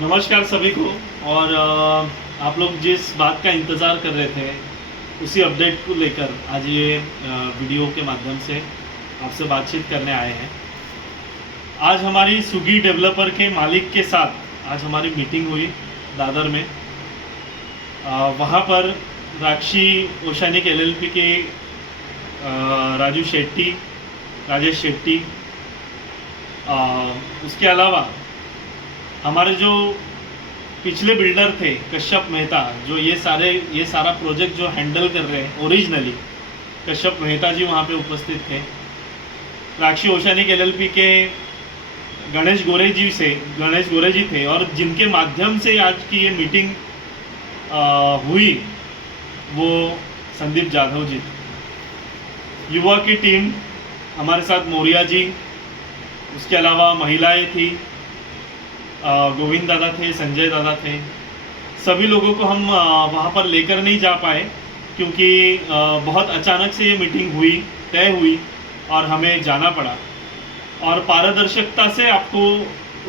नमस्कार सभी को। और आप लोग जिस बात का इंतज़ार कर रहे थे उसी अपडेट को लेकर आज ये वीडियो के माध्यम से आपसे बातचीत करने आए हैं। आज हमारी स्विगी डेवलपर के मालिक के साथ आज हमारी मीटिंग हुई दादर में। वहाँ पर राक्षी ओशानिक एलएलपी के राजेश शेट्टी, उसके अलावा हमारे जो पिछले बिल्डर थे कश्यप मेहता, जो ये सारा प्रोजेक्ट जो हैंडल कर रहे हैं ओरिजिनली, कश्यप मेहता जी वहाँ पे उपस्थित थे। राक्षी ओशानिक एलएलपी के गणेश गोरे जी थे, और जिनके माध्यम से आज की ये मीटिंग हुई वो संदीप जाधव जी थे। युवा की टीम हमारे साथ मौर्या जी, उसके अलावा महिलाएं थी, गोविंद दादा थे, संजय दादा थे। सभी लोगों को हम वहाँ पर लेकर नहीं जा पाए क्योंकि बहुत अचानक से ये मीटिंग तय हुई और हमें जाना पड़ा। और पारदर्शिता से आपको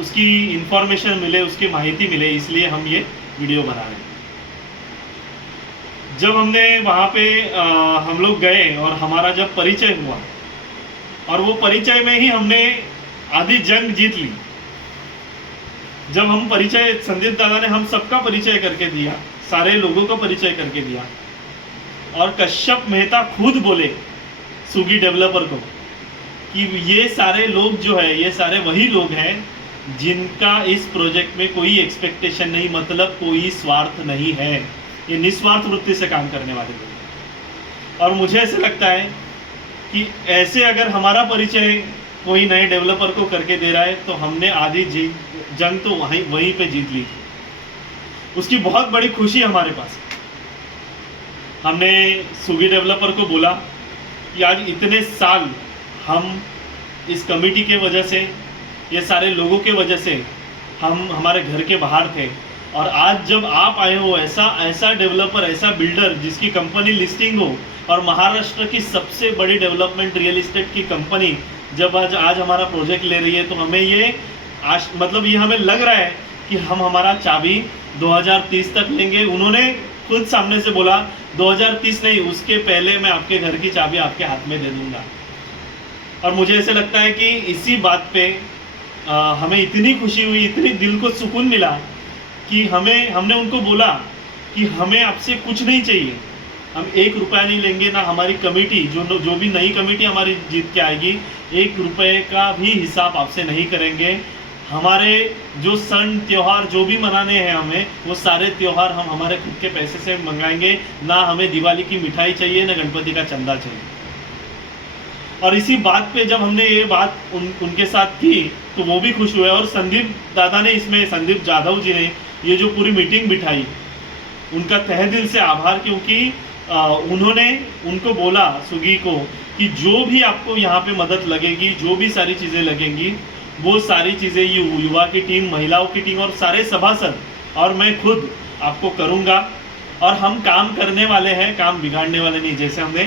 उसकी इंफॉर्मेशन मिले, उसकी माहिती मिले, इसलिए हम ये वीडियो बना रहे हैं। जब हमने वहाँ पे हम लोग गए और हमारा जब परिचय हुआ, और वो परिचय में ही हमने आधी जंग जीत ली। जब हम परिचय, संदीप दादा ने हम सबका परिचय करके दिया, सारे लोगों का परिचय करके दिया, और कश्यप मेहता खुद बोले स्विगी डेवलपर को कि ये सारे लोग जो है, ये सारे वही लोग हैं जिनका इस प्रोजेक्ट में कोई एक्सपेक्टेशन नहीं, मतलब कोई स्वार्थ नहीं है। ये निस्वार्थ वृत्ति से काम करने वाले लोग। और मुझे ऐसे लगता है कि ऐसे अगर हमारा परिचय कोई नए डेवलपर को करके दे रहा है तो हमने आधी जंग तो वहीं पे जीत ली थी। उसकी बहुत बड़ी खुशी हमारे पास। हमने स्विगी डेवलपर को बोला कि आज इतने साल हम इस कमेटी के वजह से, ये सारे लोगों के वजह से हम हमारे घर के बाहर थे, और आज जब आप आए हो, ऐसा डेवलपर, ऐसा बिल्डर जिसकी कंपनी लिस्टिंग हो, और महाराष्ट्र की सबसे बड़ी डेवलपमेंट रियल इस्टेट की कंपनी जब आज हमारा प्रोजेक्ट ले रही है, तो हमें ये ये हमें लग रहा है कि हम हमारा चाबी 2030 तक लेंगे। उन्होंने खुद सामने से बोला 2030 नहीं, उसके पहले मैं आपके घर की चाबी आपके हाथ में दे दूंगा। और मुझे ऐसे लगता है कि इसी बात पे हमें इतनी खुशी हुई, इतनी दिल को सुकून मिला कि हमने उनको बोला कि हमें आपसे कुछ नहीं चाहिए, हम 1 रुपया नहीं लेंगे, ना हमारी कमेटी जो भी नई कमेटी हमारी जीत के आएगी 1 रुपये का भी हिसाब आपसे नहीं करेंगे। हमारे जो सन त्यौहार जो भी मनाने हैं हमें, वो सारे त्यौहार हम हमारे खुद के पैसे से मंगाएंगे। ना हमें दिवाली की मिठाई चाहिए, ना गणपति का चंदा चाहिए। और इसी बात पे जब हमने ये बात उनके साथ की तो वो भी खुश हुए। और संदीप दादा ने, इसमें संदीप जाधव जी ने ये जो पूरी मीटिंग बिठाई, उनका तहे दिल से आभार, क्योंकि उन्होंने उनको बोला स्विगी को कि जो भी आपको यहाँ पे मदद लगेगी, जो भी सारी चीज़ें लगेंगी, वो सारी चीज़ें युवा की टीम, महिलाओं की टीम और सारे सभासद और मैं खुद आपको करूँगा। और हम काम करने वाले हैं, काम बिगाड़ने वाले नहीं। जैसे हमने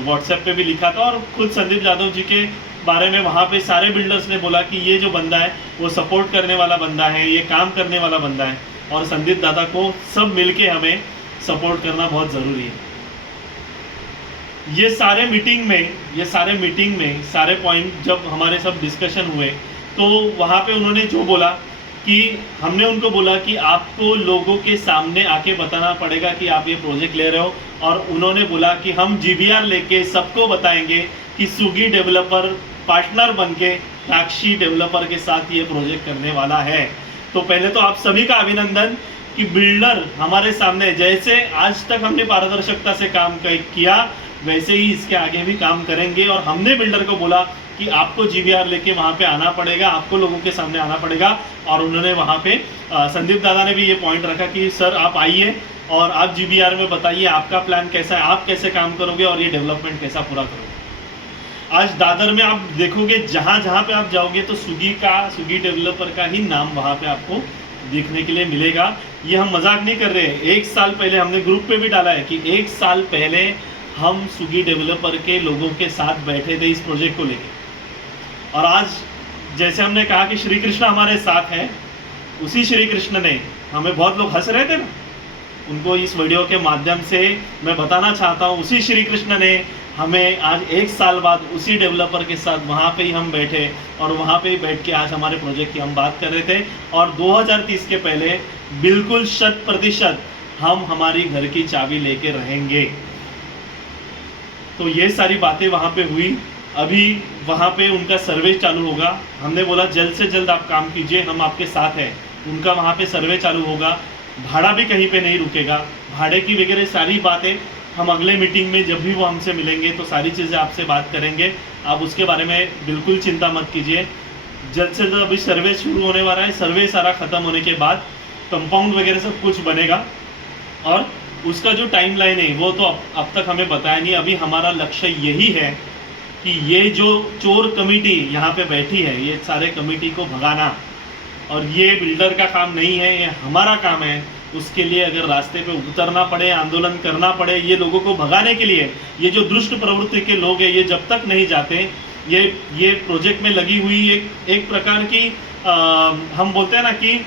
व्हाट्सएप पे भी लिखा था, और खुद संदीप जाधव जी के बारे में वहाँ पे सारे बिल्डर्स ने बोला कि ये जो बंदा है वो सपोर्ट करने वाला बंदा है, ये काम करने वाला बंदा है, और संदीप दादा को सब मिलके हमें सपोर्ट करना बहुत ज़रूरी है। ये सारे मीटिंग में सारे पॉइंट जब हमारे सब डिस्कशन हुए, तो वहाँ पे उन्होंने जो बोला कि हमने उनको बोला कि आपको लोगों के सामने आके बताना पड़ेगा कि आप ये प्रोजेक्ट ले रहे हो। और उन्होंने बोला कि हम GBR लेके सबको बताएंगे कि स्विगी डेवलपर पार्टनर बनके राक्षी डेवलपर के साथ ये प्रोजेक्ट करने वाला है। तो पहले तो आप सभी का अभिनंदन कि बिल्डर हमारे सामने, जैसे आज तक हमने पारदर्शिता से काम किया, वैसे ही इसके आगे भी काम करेंगे। और हमने बिल्डर को बोला कि आपको GBR लेके वहाँ पे आना पड़ेगा, आपको लोगों के सामने आना पड़ेगा। और उन्होंने वहाँ पे संदीप दादा ने भी ये पॉइंट रखा कि सर आप आइए और आप GBR में बताइए आपका प्लान कैसा है, आप कैसे काम करोगे और ये डेवलपमेंट कैसा पूरा करोगे। आज दादर में आप देखोगे, जहाँ जहाँ पे आप जाओगे तो स्विगी डेवलपर का ही नाम वहाँ पे आपको देखने के लिए मिलेगा। ये हम मजाक नहीं कर रहे हैं। 1 साल पहले हमने ग्रुप पे भी डाला है कि 1 साल पहले हम स्विगी डेवलपर के लोगों के साथ बैठे थे इस प्रोजेक्ट को लेकर। और आज जैसे हमने कहा कि श्री कृष्ण हमारे साथ हैं, उसी श्री कृष्ण ने, हमें बहुत लोग हंस रहे थे ना, उनको इस वीडियो के माध्यम से मैं बताना चाहता हूँ, उसी श्री कृष्ण ने हमें आज 1 साल बाद उसी डेवलपर के साथ वहाँ पे ही हम बैठे और वहाँ पे ही बैठ के आज हमारे प्रोजेक्ट की हम बात कर रहे थे। और 2030 के पहले बिल्कुल 100% हम हमारी घर की चाबी लेके रहेंगे। तो ये सारी बातें वहाँ पे हुई। अभी वहाँ पे उनका सर्वे चालू होगा। हमने बोला जल्द से जल्द आप काम कीजिए, हम आपके साथ हैं। उनका वहाँ पे सर्वे चालू होगा, भाड़ा भी कहीं पे नहीं रुकेगा। भाड़े की वगैरह सारी बातें हम अगले मीटिंग में जब भी वो हमसे मिलेंगे तो सारी चीज़ें आपसे बात करेंगे। आप उसके बारे में बिल्कुल चिंता मत कीजिए। जल्द से जल्द अभी सर्वे शुरू होने वाला है। सर्वे सारा ख़त्म होने के बाद कंपाउंड वगैरह सब कुछ बनेगा और उसका जो टाइमलाइन है वो तो अब तक हमें बताया नहीं। अभी हमारा लक्ष्य यही है कि ये जो चोर कमेटी यहाँ पे बैठी है, ये सारे कमेटी को भगाना, और ये बिल्डर का काम नहीं है, ये हमारा काम है। उसके लिए अगर रास्ते पे उतरना पड़े, आंदोलन करना पड़े, ये लोगों को भगाने के लिए, ये जो दुष्ट प्रवृत्ति के लोग हैं, ये जब तक नहीं जाते, ये प्रोजेक्ट में लगी हुई एक प्रकार की हम बोलते हैं ना कि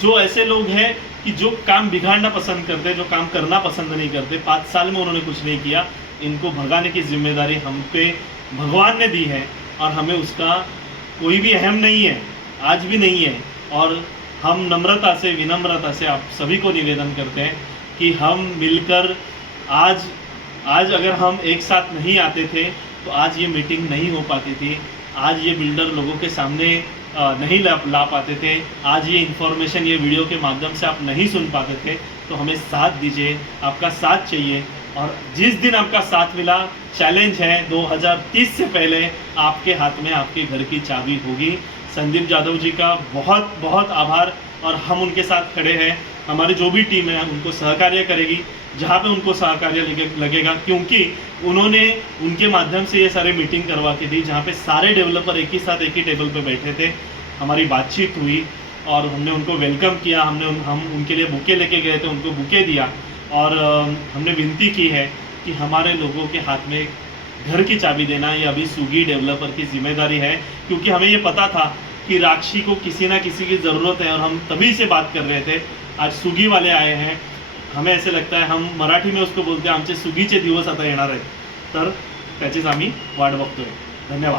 जो ऐसे लोग हैं कि जो काम बिगाड़ना पसंद करते, जो काम करना पसंद नहीं करते, 5 साल में उन्होंने कुछ नहीं किया, इनको भगाने की जिम्मेदारी हम पे भगवान ने दी है और हमें उसका कोई भी अहम नहीं है, आज भी नहीं है। और हम नम्रता से, विनम्रता से आप सभी को निवेदन करते हैं कि हम मिलकर आज अगर हम एक साथ नहीं आते थे तो आज ये मीटिंग नहीं हो पाती थी, आज ये बिल्डर लोगों के सामने नहीं ला पाते थे, आज ये इन्फॉर्मेशन ये वीडियो के माध्यम से आप नहीं सुन पाते थे। तो हमें साथ दीजिए, आपका साथ चाहिए। और जिस दिन आपका साथ मिला, चैलेंज है 2030 से पहले आपके हाथ में आपके घर की चाबी होगी। संदीप जादव जी का बहुत बहुत आभार, और हम उनके साथ खड़े हैं। हमारी जो भी टीम है उनको सहकार्य करेगी जहाँ पे उनको सहकार्य लगेगा, क्योंकि उन्होंने उनके माध्यम से ये सारे मीटिंग करवा के दी, जहाँ पे सारे डेवलपर एक ही साथ एक ही टेबल पे बैठे थे। हमारी बातचीत हुई और हमने उनको वेलकम किया, हम उनके लिए बुके लेके गए थे, उनको बुके दिया और हमने विनती की है कि हमारे लोगों के हाथ में घर की चाबी देना ये अभी स्विगी डेवलपर की जिम्मेदारी है। क्योंकि हमें ये पता था कि राक्षी को किसी ना किसी की ज़रूरत है और हम तभी से बात कर रहे थे। आज स्विगी वाले आए हैं, हमें ऐसे लगता है, हम मराठी में उसको बोलते हैं, आमचे स्विगीचे दिवस आता येणार आहेत, तर त्याचीच आम्ही वाट बघतोय। धन्यवाद।